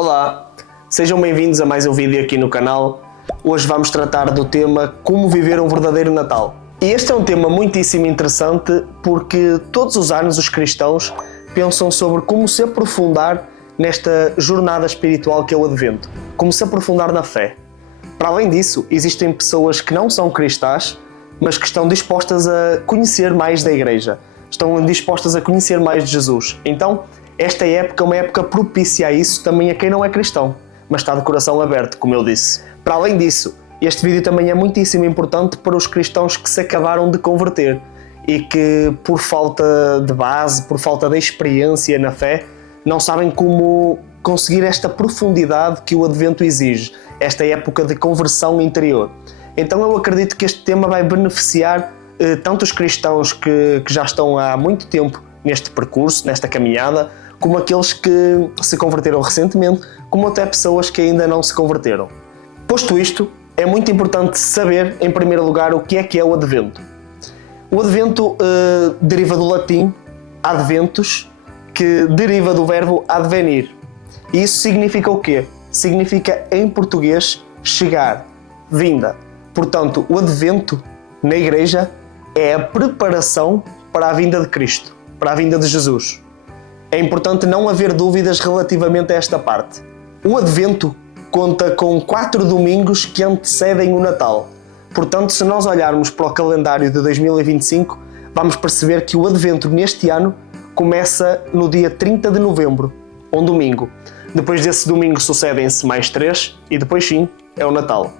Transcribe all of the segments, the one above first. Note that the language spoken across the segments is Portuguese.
Olá, sejam bem-vindos a mais um vídeo aqui no canal. Hoje vamos tratar do tema Como viver um verdadeiro Natal. E este é um tema muitíssimo interessante porque todos os anos os cristãos pensam sobre como se aprofundar nesta jornada espiritual que é o Advento, como se aprofundar na fé. Para além disso, existem pessoas que não são cristãs, mas que estão dispostas a conhecer mais da Igreja, estão dispostas a conhecer mais de Jesus. Então, esta época é uma época propícia a isso também a quem não é cristão, mas está de coração aberto, como eu disse. Para além disso, este vídeo também é muitíssimo importante para os cristãos que se acabaram de converter e que, por falta de base, por falta de experiência na fé, não sabem como conseguir esta profundidade que o Advento exige, esta época de conversão interior. Então eu acredito que este tema vai beneficiar tanto os cristãos que já estão há muito tempo neste percurso, nesta caminhada, como aqueles que se converteram recentemente, como até pessoas que ainda não se converteram. Posto isto, é muito importante saber, em primeiro lugar, o que é o Advento. O Advento deriva do latim adventus, que deriva do verbo advenir. E isso significa o quê? Significa, em português, chegar, vinda. Portanto, o Advento, na Igreja, é a preparação para a vinda de Cristo, para a vinda de Jesus. É importante não haver dúvidas relativamente a esta parte. O Advento conta com 4 domingos que antecedem o Natal. Portanto, se nós olharmos para o calendário de 2025, vamos perceber que o Advento neste ano começa no dia 30 de novembro, um domingo. Depois desse domingo sucedem-se mais 3 e depois sim, é o Natal.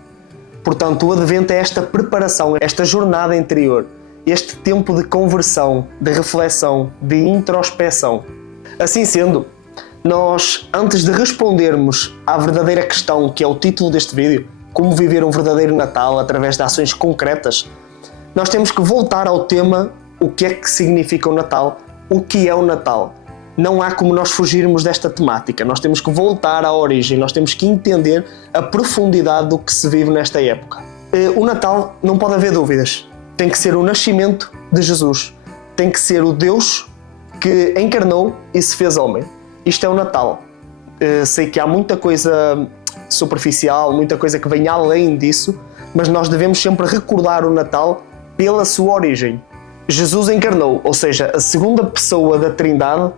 Portanto, o Advento é esta preparação, esta jornada interior, este tempo de conversão, de reflexão, de introspeção. Assim sendo, nós, antes de respondermos à verdadeira questão, que é o título deste vídeo, como viver um verdadeiro Natal através de ações concretas, nós temos que voltar ao tema, o que é que significa o Natal, o que é o Natal. Não há como nós fugirmos desta temática, nós temos que voltar à origem, nós temos que entender a profundidade do que se vive nesta época. O Natal não pode haver dúvidas, tem que ser o nascimento de Jesus, tem que ser o Deus que encarnou e se fez homem. Isto é o Natal. Sei que há muita coisa superficial, muita coisa que vem além disso, mas nós devemos sempre recordar o Natal pela sua origem. Jesus encarnou, ou seja, a segunda pessoa da Trindade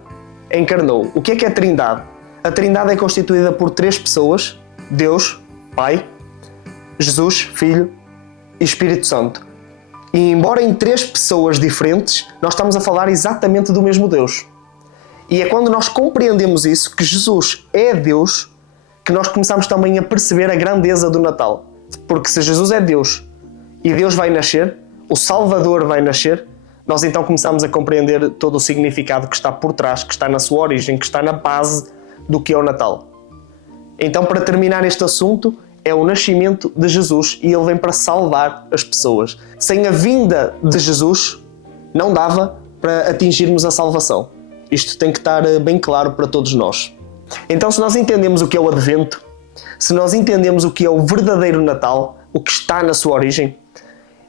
encarnou. O que é a Trindade? A Trindade é constituída por 3 pessoas: Deus, Pai, Jesus, Filho e Espírito Santo. E embora em 3 pessoas diferentes, nós estamos a falar exatamente do mesmo Deus. E é quando nós compreendemos isso, que Jesus é Deus, que nós começamos também a perceber a grandeza do Natal. Porque se Jesus é Deus e Deus vai nascer, o Salvador vai nascer, nós então começamos a compreender todo o significado que está por trás, que está na sua origem, que está na base do que é o Natal. Então, para terminar este assunto, é o nascimento de Jesus e ele vem para salvar as pessoas. Sem a vinda de Jesus, não dava para atingirmos a salvação. Isto tem que estar bem claro para todos nós. Então, se nós entendemos o que é o Advento, se nós entendemos o que é o verdadeiro Natal, o que está na sua origem,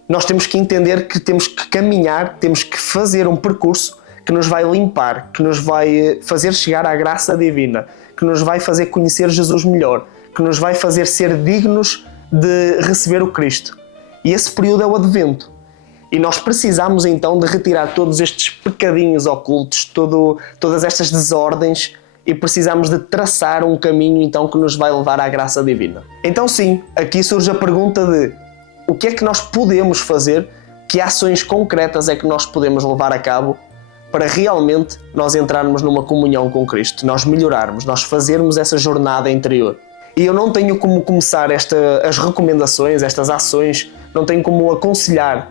nós temos que entender que temos que caminhar, temos que fazer um percurso que nos vai limpar, que nos vai fazer chegar à graça divina, que nos vai fazer conhecer Jesus melhor, que nos vai fazer ser dignos de receber o Cristo. E esse período é o Advento. E nós precisamos então de retirar todos estes pecadinhos ocultos, todas estas desordens, e precisamos de traçar um caminho então que nos vai levar à graça divina. Então sim, aqui surge a pergunta de o que é que nós podemos fazer, que ações concretas é que nós podemos levar a cabo para realmente nós entrarmos numa comunhão com Cristo, nós melhorarmos, nós fazermos essa jornada interior. E eu não tenho como começar as recomendações, estas ações, não tenho como aconselhar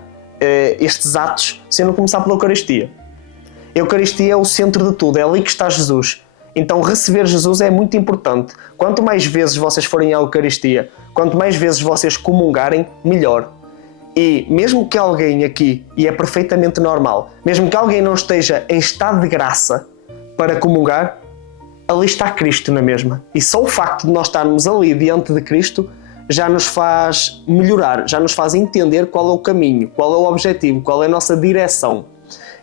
estes atos se eu não começar pela Eucaristia. A Eucaristia é o centro de tudo, é ali que está Jesus. Então receber Jesus é muito importante. Quanto mais vezes vocês forem à Eucaristia, quanto mais vezes vocês comungarem, melhor. E mesmo que alguém aqui, e é perfeitamente normal, mesmo que alguém não esteja em estado de graça para comungar, ali está Cristo na mesma. E só o facto de nós estarmos ali diante de Cristo já nos faz melhorar, já nos faz entender qual é o caminho, qual é o objetivo, qual é a nossa direção.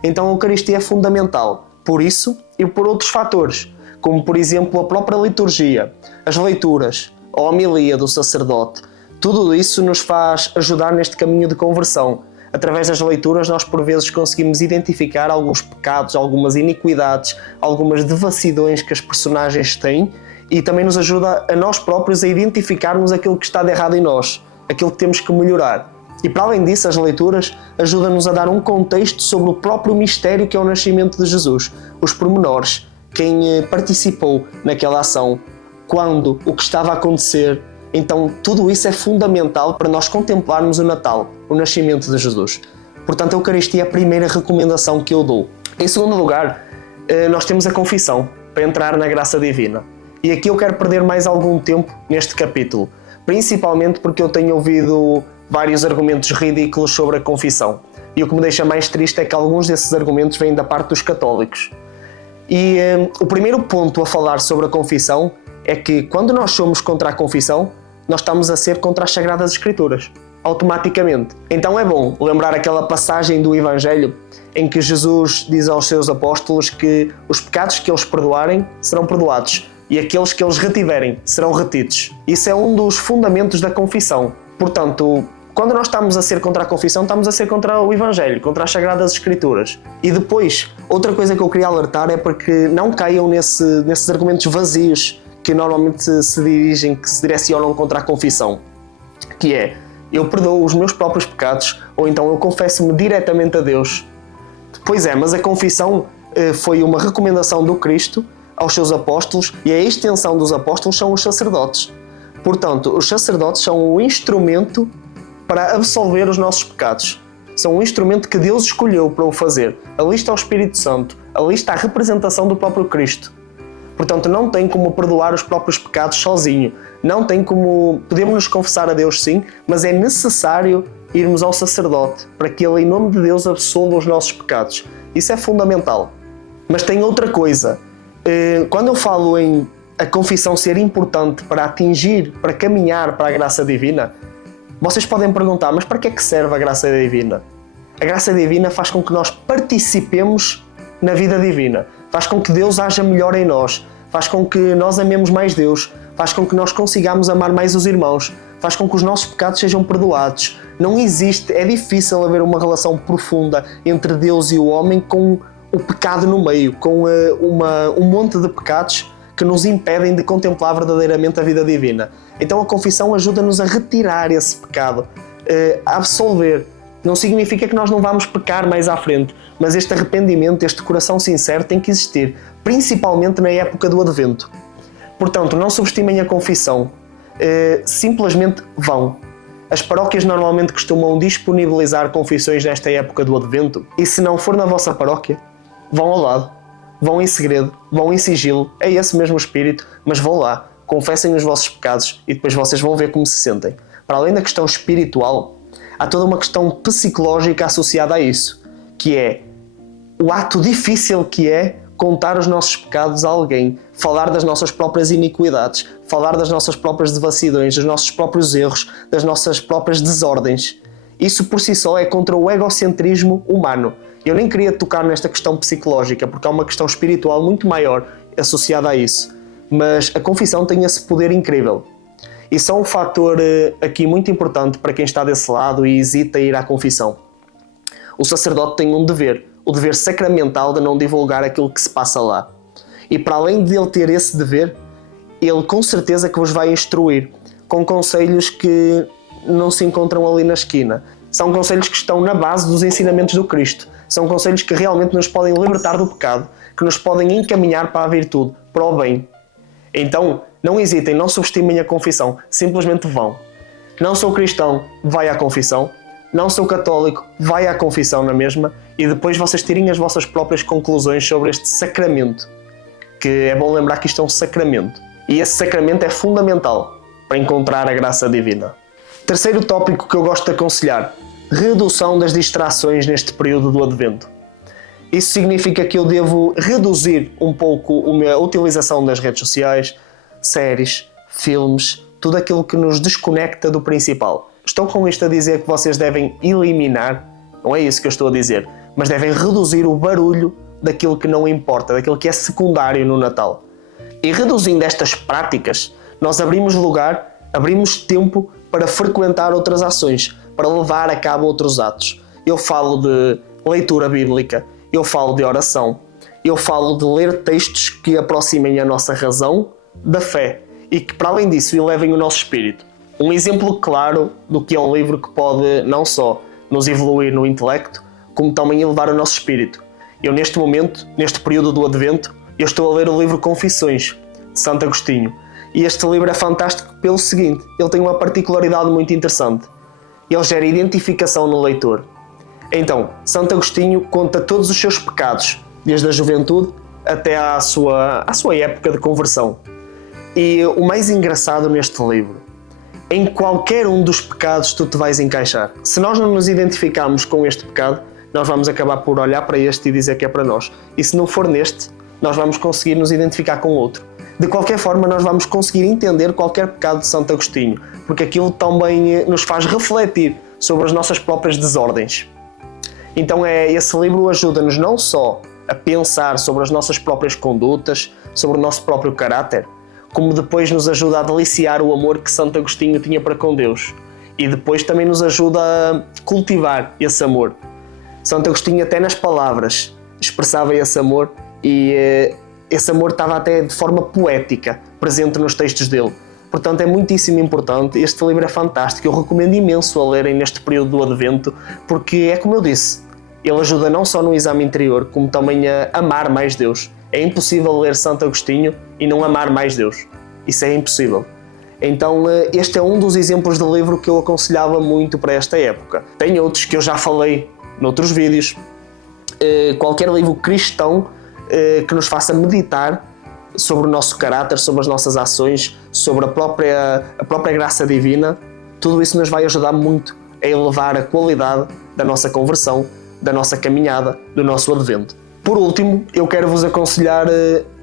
Então a Eucaristia é fundamental, por isso e por outros fatores, como por exemplo a própria liturgia, as leituras, a homilia do sacerdote. Tudo isso nos faz ajudar neste caminho de conversão. Através das leituras nós por vezes conseguimos identificar alguns pecados, algumas iniquidades, algumas devassidões que as personagens têm, e também nos ajuda a nós próprios a identificarmos aquilo que está de errado em nós, aquilo que temos que melhorar. E para além disso, as leituras ajudam-nos a dar um contexto sobre o próprio mistério que é o nascimento de Jesus, os pormenores, quem participou naquela ação, quando, o que estava a acontecer. Então tudo isso é fundamental para nós contemplarmos o Natal, o nascimento de Jesus. Portanto, a Eucaristia é a primeira recomendação que eu dou. Em segundo lugar, nós temos a confissão, para entrar na graça divina. E aqui eu quero perder mais algum tempo neste capítulo, principalmente porque eu tenho ouvido vários argumentos ridículos sobre a confissão. E o que me deixa mais triste é que alguns desses argumentos vêm da parte dos católicos. E o primeiro ponto a falar sobre a confissão é que quando nós somos contra a confissão, nós estamos a ser contra as Sagradas Escrituras, automaticamente. Então é bom lembrar aquela passagem do Evangelho em que Jesus diz aos seus apóstolos que os pecados que eles perdoarem serão perdoados e aqueles que eles retiverem serão retidos. Isso é um dos fundamentos da confissão. Portanto, quando nós estamos a ser contra a confissão, estamos a ser contra o Evangelho, contra as Sagradas Escrituras. E depois, outra coisa que eu queria alertar é porque não caiam nesses argumentos vazios que normalmente se dirigem, que se direcionam contra a confissão. Que é, eu perdoo os meus próprios pecados, ou então eu confesso-me diretamente a Deus. Pois é, mas a confissão foi uma recomendação do Cristo aos seus apóstolos, e a extensão dos apóstolos são os sacerdotes. Portanto, os sacerdotes são o instrumento para absolver os nossos pecados. São um instrumento que Deus escolheu para o fazer. Ali está o Espírito Santo, ali está a representação do próprio Cristo. Portanto, não tem como perdoar os próprios pecados sozinho. Não tem como... Podemos nos confessar a Deus sim, mas é necessário irmos ao sacerdote para que ele, em nome de Deus, absolva os nossos pecados. Isso é fundamental. Mas tem outra coisa. Quando eu falo em a confissão ser importante para atingir, para caminhar para a graça divina, vocês podem perguntar, mas para que é que serve a graça divina? A graça divina faz com que nós participemos na vida divina, faz com que Deus haja melhor em nós, faz com que nós amemos mais Deus, faz com que nós consigamos amar mais os irmãos, faz com que os nossos pecados sejam perdoados. Não existe, é difícil haver uma relação profunda entre Deus e o homem com o pecado no meio, com um monte de pecados que nos impedem de contemplar verdadeiramente a vida divina. Então a confissão ajuda-nos a retirar esse pecado, a absolver. Não significa que nós não vamos pecar mais à frente, mas este arrependimento, este coração sincero tem que existir, principalmente na época do Advento. Portanto, não subestimem a confissão, simplesmente vão. As paróquias normalmente costumam disponibilizar confissões nesta época do Advento, e se não for na vossa paróquia, vão ao lado, vão em segredo, vão em sigilo, é esse mesmo espírito, mas vão lá, confessem os vossos pecados e depois vocês vão ver como se sentem. Para além da questão espiritual, há toda uma questão psicológica associada a isso, que é o ato difícil que é contar os nossos pecados a alguém, falar das nossas próprias iniquidades, falar das nossas próprias devassidões, dos nossos próprios erros, das nossas próprias desordens. Isso por si só é contra o egocentrismo humano. Eu nem queria tocar nesta questão psicológica, porque há uma questão espiritual muito maior associada a isso. Mas a confissão tem esse poder incrível. E só um fator aqui muito importante para quem está desse lado e hesita em ir à confissão. O sacerdote tem um dever, o dever sacramental de não divulgar aquilo que se passa lá. E para além de ele ter esse dever, ele com certeza que vos vai instruir com conselhos que não se encontram ali na esquina. São conselhos que estão na base dos ensinamentos do Cristo. São conselhos que realmente nos podem libertar do pecado, que nos podem encaminhar para a virtude, para o bem. Então, não hesitem, não subestimem a confissão, simplesmente vão. Não sou cristão, vai à confissão. Não sou católico, vai à confissão na mesma, e depois vocês tirem as vossas próprias conclusões sobre este sacramento. Que é bom lembrar que isto é um sacramento. E esse sacramento é fundamental para encontrar a graça divina. Terceiro tópico que eu gosto de aconselhar: redução das distrações neste período do Advento. Isso significa que eu devo reduzir um pouco a minha utilização das redes sociais, séries, filmes, tudo aquilo que nos desconecta do principal. Estou com isto a dizer que vocês devem eliminar, não é isso que eu estou a dizer, mas devem reduzir o barulho daquilo que não importa, daquilo que é secundário no Natal. E reduzindo estas práticas, nós abrimos lugar, abrimos tempo para frequentar outras ações, para levar a cabo outros atos. Eu falo de leitura bíblica, eu falo de oração, eu falo de ler textos que aproximem a nossa razão da fé e que, para além disso, elevem o nosso espírito. Um exemplo claro do que é um livro que pode não só nos evoluir no intelecto, como também elevar o nosso espírito. Eu, neste momento, neste período do Advento, eu estou a ler o livro Confissões, de Santo Agostinho. E este livro é fantástico pelo seguinte: ele tem uma particularidade muito interessante. Ele gera identificação no leitor. Então, Santo Agostinho conta todos os seus pecados, desde a juventude até à sua época de conversão. E o mais engraçado neste livro, em qualquer um dos pecados tu te vais encaixar. Se nós não nos identificarmos com este pecado, nós vamos acabar por olhar para este e dizer que é para nós. E se não for neste, nós vamos conseguir nos identificar com outro. De qualquer forma, nós vamos conseguir entender qualquer pecado de Santo Agostinho, porque aquilo também nos faz refletir sobre as nossas próprias desordens. Então esse livro ajuda-nos não só a pensar sobre as nossas próprias condutas, sobre o nosso próprio caráter, como depois nos ajuda a deliciar o amor que Santo Agostinho tinha para com Deus. E depois também nos ajuda a cultivar esse amor. Santo Agostinho até nas palavras expressava esse amor e esse amor estava até de forma poética presente nos textos dele. Portanto, é muitíssimo importante. Este livro é fantástico. Eu recomendo imenso a lerem neste período do Advento, porque é como eu disse, ele ajuda não só no exame interior, como também a amar mais Deus. É impossível ler Santo Agostinho e não amar mais Deus. Isso é impossível. Então, este é um dos exemplos de livro que eu aconselhava muito para esta época. Tem outros que eu já falei noutros vídeos. Qualquer livro cristão que nos faça meditar sobre o nosso caráter, sobre as nossas ações, sobre a própria graça divina, tudo isso nos vai ajudar muito a elevar a qualidade da nossa conversão, da nossa caminhada, do nosso Advento. Por último, eu quero vos aconselhar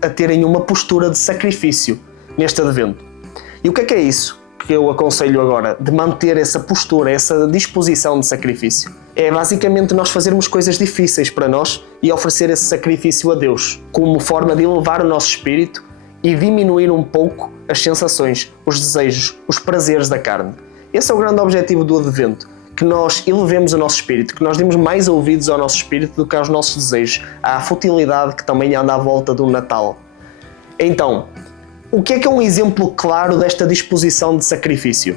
a terem uma postura de sacrifício neste Advento. E o que é isso que eu aconselho agora? De manter essa postura, essa disposição de sacrifício. É basicamente nós fazermos coisas difíceis para nós e oferecer esse sacrifício a Deus, como forma de elevar o nosso espírito e diminuir um pouco as sensações, os desejos, os prazeres da carne. Esse é o grande objetivo do Advento, que nós elevemos o nosso espírito, que nós demos mais ouvidos ao nosso espírito do que aos nossos desejos, à futilidade que também anda à volta do Natal. Então, o que é um exemplo claro desta disposição de sacrifício?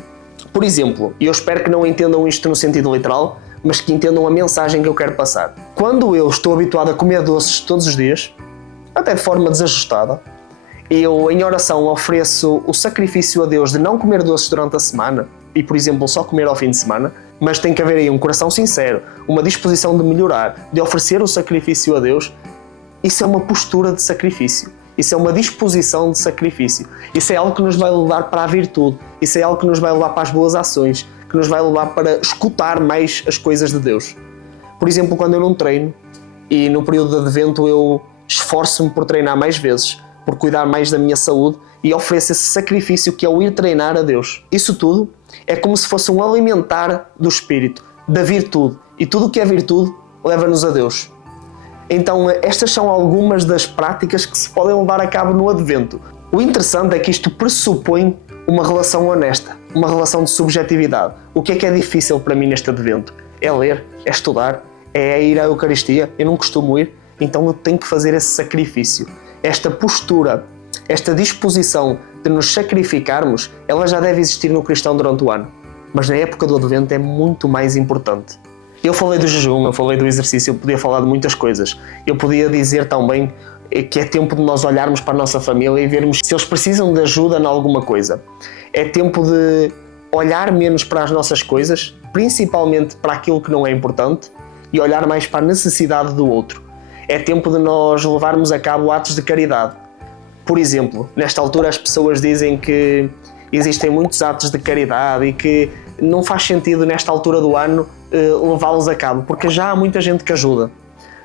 Por exemplo, e eu espero que não entendam isto no sentido literal, mas que entendam a mensagem que eu quero passar. Quando eu estou habituado a comer doces todos os dias, até de forma desajustada, eu em oração ofereço o sacrifício a Deus de não comer doces durante a semana e, por exemplo, só comer ao fim de semana, mas tem que haver aí um coração sincero, uma disposição de melhorar, de oferecer o sacrifício a Deus. Isso é uma postura de sacrifício. Isso é uma disposição de sacrifício. Isso é algo que nos vai levar para a virtude. Isso é algo que nos vai levar para as boas ações, que nos vai levar para escutar mais as coisas de Deus. Por exemplo, quando eu não treino e no período de Advento eu esforço-me por treinar mais vezes, por cuidar mais da minha saúde e ofereço esse sacrifício que é o ir treinar a Deus. Isso tudo é como se fosse um alimentar do Espírito, da virtude. E tudo o que é virtude leva-nos a Deus. Então, estas são algumas das práticas que se podem levar a cabo no Advento. O interessante é que isto pressupõe uma relação honesta, uma relação de subjetividade. O que é difícil para mim neste Advento? É ler, é estudar, é ir à Eucaristia. Eu não costumo ir, então eu tenho que fazer esse sacrifício. Esta postura, esta disposição de nos sacrificarmos, ela já deve existir no cristão durante o ano. Mas na época do Advento é muito mais importante. Eu falei do jejum, eu falei do exercício, eu podia falar de muitas coisas. Eu podia dizer também que é tempo de nós olharmos para a nossa família e vermos se eles precisam de ajuda em alguma coisa. É tempo de olhar menos para as nossas coisas, principalmente para aquilo que não é importante, e olhar mais para a necessidade do outro. É tempo de nós levarmos a cabo atos de caridade. Por exemplo, nesta altura as pessoas dizem que existem muitos atos de caridade e que não faz sentido nesta altura do ano levá-los a cabo, porque já há muita gente que ajuda.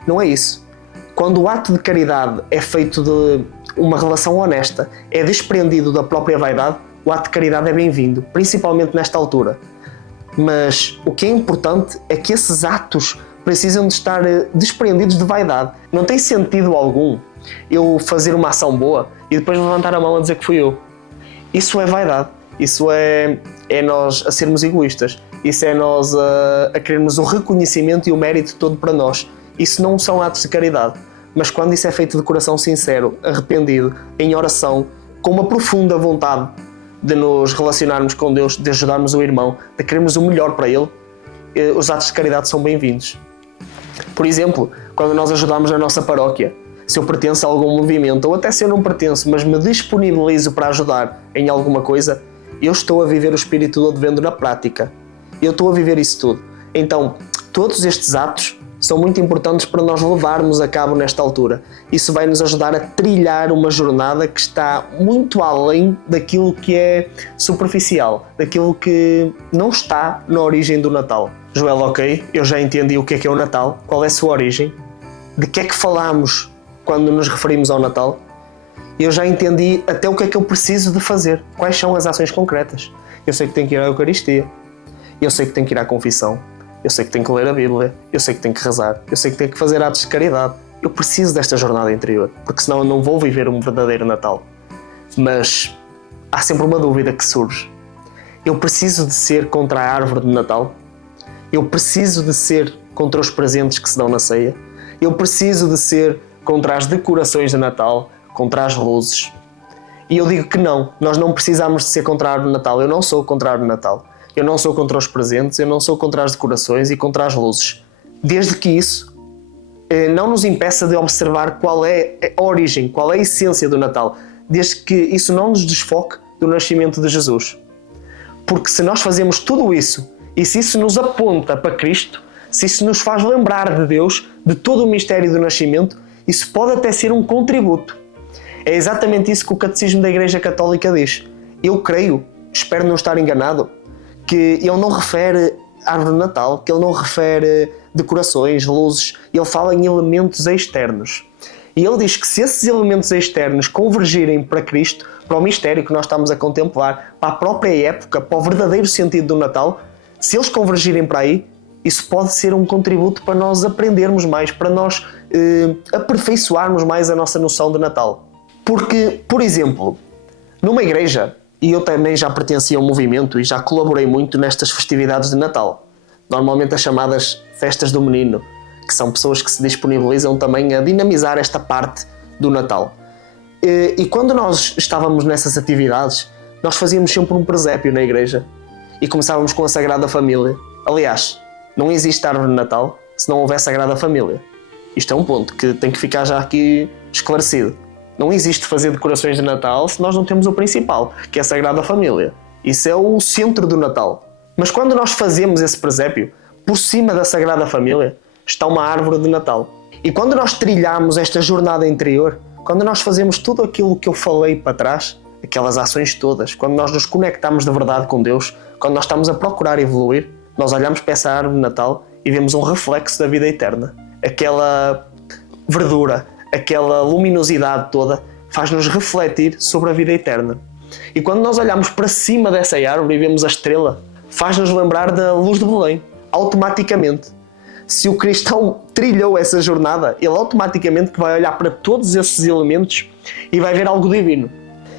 Não é isso. Quando o ato de caridade é feito de uma relação honesta, é desprendido da própria vaidade, o ato de caridade é bem-vindo, principalmente nesta altura. Mas o que é importante é que esses atos precisam de estar desprendidos de vaidade. Não tem sentido algum eu fazer uma ação boa, e depois levantar a mão a dizer que fui eu. Isso é vaidade. Isso é nós a sermos egoístas. Isso é nós a querermos o reconhecimento e o mérito todo para nós. Isso não são atos de caridade. Mas quando isso é feito de coração sincero, arrependido, em oração, com uma profunda vontade de nos relacionarmos com Deus, de ajudarmos o irmão, de querermos o melhor para ele, os atos de caridade são bem-vindos. Por exemplo, quando nós ajudamos na nossa paróquia, se eu pertenço a algum movimento, ou até se eu não pertenço, mas me disponibilizo para ajudar em alguma coisa, eu estou a viver o espírito do advento na prática. Eu estou a viver isso tudo. Então, todos estes atos são muito importantes para nós levarmos a cabo nesta altura. Isso vai nos ajudar a trilhar uma jornada que está muito além daquilo que é superficial, daquilo que não está na origem do Natal. Joel, ok, eu já entendi o que é o Natal, qual é a sua origem, de que é que falamos quando nos referimos ao Natal. Eu já entendi até o que é que eu preciso de fazer, quais são as ações concretas. Eu sei que tenho que ir à Eucaristia, eu sei que tenho que ir à confissão, eu sei que tenho que ler a Bíblia, eu sei que tenho que rezar, eu sei que tenho que fazer atos de caridade. Eu preciso desta jornada interior, porque senão eu não vou viver um verdadeiro Natal. Mas há sempre uma dúvida que surge. Eu preciso de ser contra a árvore de Natal? Eu preciso de ser contra os presentes que se dão na ceia? Eu preciso de ser contra as decorações de Natal, contra as luzes? E eu digo que não, nós não precisamos de ser contra a árvore de Natal. Eu não sou contra a árvore de Natal. Eu não sou contra os presentes, eu não sou contra as decorações e contra as luzes. Desde que isso não nos impeça de observar qual é a origem, qual é a essência do Natal. Desde que isso não nos desfoque do nascimento de Jesus. Porque se nós fazemos tudo isso, e se isso nos aponta para Cristo, se isso nos faz lembrar de Deus, de todo o mistério do nascimento, isso pode até ser um contributo. É exatamente isso que o Catecismo da Igreja Católica diz. Eu creio, espero não estar enganado, que ele não refere árvore de Natal, que ele não refere decorações, luzes, ele fala em elementos externos. E ele diz que se esses elementos externos convergirem para Cristo, para o mistério que nós estamos a contemplar, para a própria época, para o verdadeiro sentido do Natal, se eles convergirem para aí, isso pode ser um contributo para nós aprendermos mais, para nós aperfeiçoarmos mais a nossa noção de Natal. Porque, por exemplo, numa igreja, e eu também já pertencia a um movimento e já colaborei muito nestas festividades de Natal, normalmente as chamadas festas do menino, que são pessoas que se disponibilizam também a dinamizar esta parte do Natal. E quando nós estávamos nessas atividades, nós fazíamos sempre um presépio na igreja e começávamos com a Sagrada Família. Aliás, não existe árvore de Natal se não houver Sagrada Família. Isto é um ponto que tem que ficar já aqui esclarecido. Não existe fazer decorações de Natal se nós não temos o principal, que é a Sagrada Família. Isso é o centro do Natal. Mas quando nós fazemos esse presépio, por cima da Sagrada Família está uma árvore de Natal. E quando nós trilhamos esta jornada interior, quando nós fazemos tudo aquilo que eu falei para trás, aquelas ações todas, quando nós nos conectamos de verdade com Deus, quando nós estamos a procurar evoluir, nós olhamos para essa árvore de Natal e vemos um reflexo da vida eterna. Aquela verdura, aquela luminosidade toda faz-nos refletir sobre a vida eterna. E quando nós olhamos para cima dessa árvore e vemos a estrela, faz-nos lembrar da luz de Belém, automaticamente. Se o cristão trilhou essa jornada, ele automaticamente vai olhar para todos esses elementos e vai ver algo divino.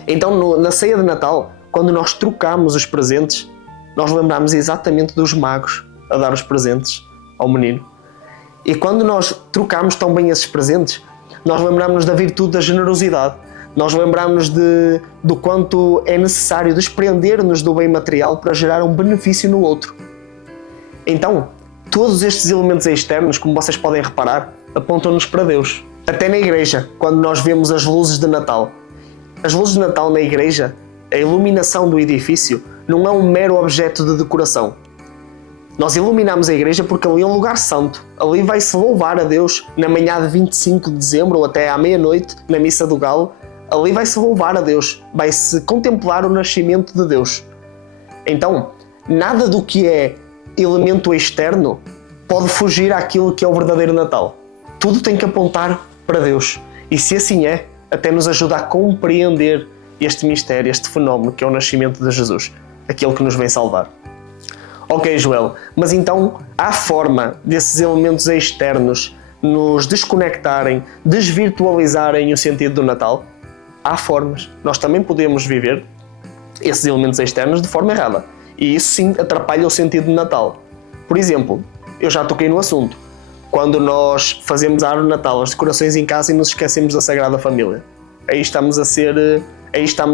Então, na ceia de Natal, quando nós trocamos os presentes, nós lembramos exatamente dos magos a dar os presentes ao menino. E quando nós trocamos tão bem esses presentes, nós lembramos da virtude da generosidade. Nós lembramos do quanto é necessário desprender-nos do bem material para gerar um benefício no outro. Então, todos estes elementos externos, como vocês podem reparar, apontam-nos para Deus. Até na igreja, quando nós vemos as luzes de Natal. As luzes de Natal na igreja, a iluminação do edifício, não é um mero objeto de decoração. Nós iluminamos a igreja porque ali é um lugar santo. Ali vai-se louvar a Deus na manhã de 25 de dezembro ou até à meia-noite, na Missa do Galo. Ali vai-se louvar a Deus, vai-se contemplar o nascimento de Deus. Então, nada do que é elemento externo pode fugir àquilo que é o verdadeiro Natal. Tudo tem que apontar para Deus. E se assim é, até nos ajuda a compreender este mistério, este fenómeno que é o nascimento de Jesus, aquele que nos vem salvar. Ok, Joel, mas então há forma desses elementos externos nos desconectarem, desvirtualizarem o sentido do Natal? há formas. Nós também podemos viver esses elementos externos de forma errada. E isso sim atrapalha o sentido de Natal. Por exemplo, eu já toquei no assunto. Quando nós fazemos a árvore de Natal, as decorações em casa e nos esquecemos da Sagrada Família. Aí estamos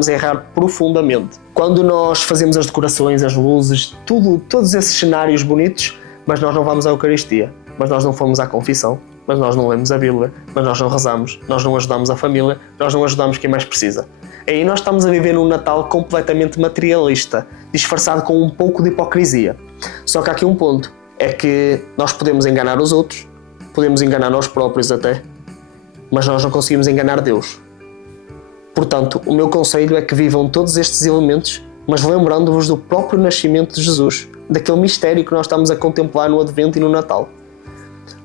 a errar profundamente. Quando nós fazemos as decorações, as luzes, todos esses cenários bonitos, mas nós não vamos à Eucaristia, mas nós não fomos à confissão, mas nós não lemos a Bíblia, mas nós não rezamos, nós não ajudamos a família, nós não ajudamos quem mais precisa. Aí nós estamos a viver um Natal completamente materialista, disfarçado com um pouco de hipocrisia. Só que há aqui um ponto, é que nós podemos enganar os outros, podemos enganar nós próprios até, mas nós não conseguimos enganar Deus. Portanto, o meu conselho é que vivam todos estes elementos, mas lembrando-vos do próprio nascimento de Jesus, daquele mistério que nós estamos a contemplar no Advento e no Natal.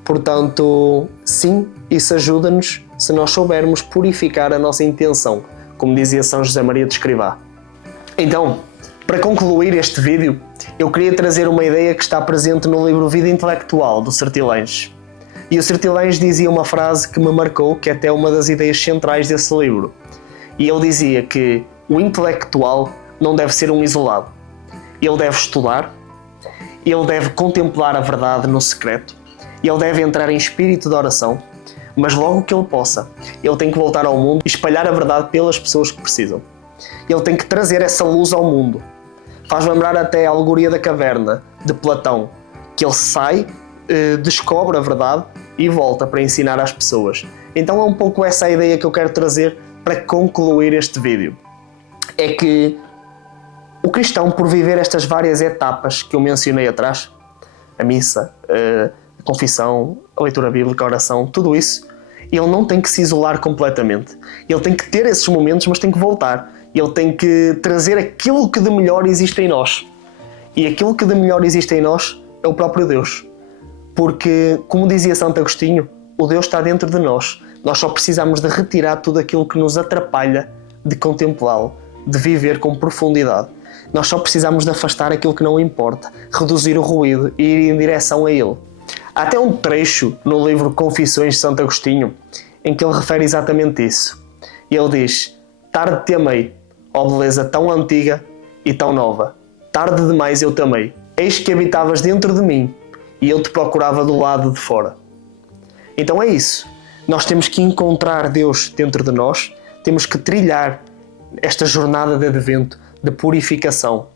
Portanto, sim, isso ajuda-nos se nós soubermos purificar a nossa intenção, como dizia São José Maria de Escrivá. Então, para concluir este vídeo, eu queria trazer uma ideia que está presente no livro Vida Intelectual, do Sertilanges. E o Sertilanges dizia uma frase que me marcou, que é até uma das ideias centrais desse livro. E ele dizia que o intelectual não deve ser um isolado. Ele deve estudar, ele deve contemplar a verdade no secreto, ele deve entrar em espírito de oração, mas logo que ele possa, ele tem que voltar ao mundo e espalhar a verdade pelas pessoas que precisam. Ele tem que trazer essa luz ao mundo. Faz lembrar até a alegoria da caverna, de Platão, que ele sai, descobre a verdade e volta para ensinar às pessoas. Então é um pouco essa a ideia que eu quero trazer para concluir este vídeo. É que o cristão, por viver estas várias etapas que eu mencionei atrás, a missa, a confissão, a leitura bíblica, a oração, tudo isso, ele não tem que se isolar completamente. Ele tem que ter esses momentos, mas tem que voltar. Ele tem que trazer aquilo que de melhor existe em nós. E aquilo que de melhor existe em nós é o próprio Deus. Porque, como dizia Santo Agostinho, o Deus está dentro de nós. Nós só precisamos de retirar tudo aquilo que nos atrapalha de contemplá-lo, de viver com profundidade. Nós só precisamos de afastar aquilo que não importa, reduzir o ruído e ir em direção a ele. Há até um trecho no livro Confissões de Santo Agostinho em que ele refere exatamente isso. E ele diz: tarde te amei, ó beleza tão antiga e tão nova. Tarde demais eu te amei. Eis que habitavas dentro de mim e eu te procurava do lado de fora. Então é isso. Nós temos que encontrar Deus dentro de nós, temos que trilhar esta jornada de advento, de purificação,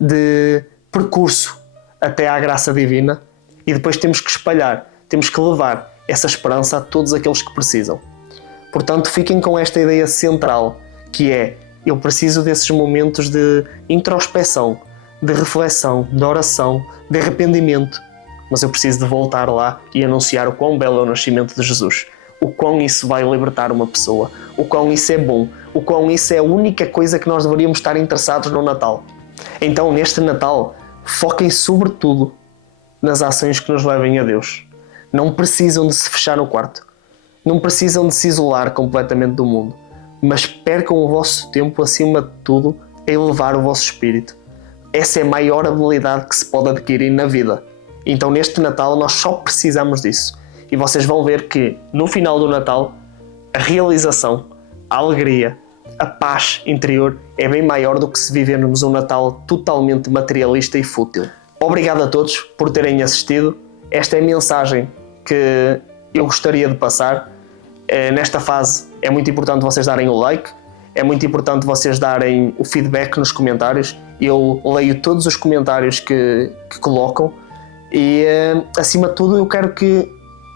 de percurso até à graça divina, e depois temos que espalhar, temos que levar essa esperança a todos aqueles que precisam. Portanto, fiquem com esta ideia central, que é: eu preciso desses momentos de introspeção, de reflexão, de oração, de arrependimento, mas eu preciso de voltar lá e anunciar o quão belo é o nascimento de Jesus, o quão isso vai libertar uma pessoa, o quão isso é bom, o quão isso é a única coisa que nós deveríamos estar interessados no Natal. Então, neste Natal, foquem sobretudo nas ações que nos levem a Deus. Não precisam de se fechar no quarto, não precisam de se isolar completamente do mundo, mas percam o vosso tempo, acima de tudo, a elevar o vosso espírito. Essa é a maior habilidade que se pode adquirir na vida. Então, neste Natal, nós só precisamos disso. E vocês vão ver que, no final do Natal, a realização, a alegria, a paz interior é bem maior do que se vivermos um Natal totalmente materialista e fútil. Obrigado a todos por terem assistido. Esta é a mensagem que eu gostaria de passar. Nesta fase é muito importante vocês darem o like, é muito importante vocês darem o feedback nos comentários. Eu leio todos os comentários que colocam e, acima de tudo, eu quero que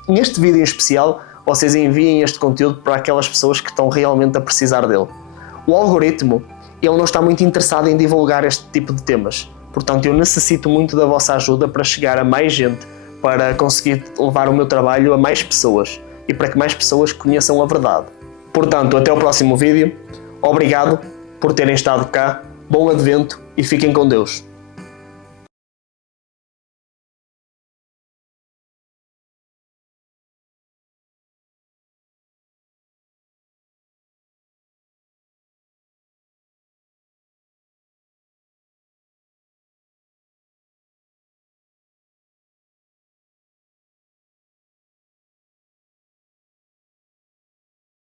neste vídeo em especial vocês enviem este conteúdo para aquelas pessoas que estão realmente a precisar dele. O algoritmo, ele não está muito interessado em divulgar este tipo de temas, portanto eu necessito muito da vossa ajuda para chegar a mais gente, para conseguir levar o meu trabalho a mais pessoas e para que mais pessoas conheçam a verdade. Portanto, até o próximo vídeo. Obrigado por terem estado cá, bom Advento e fiquem com Deus.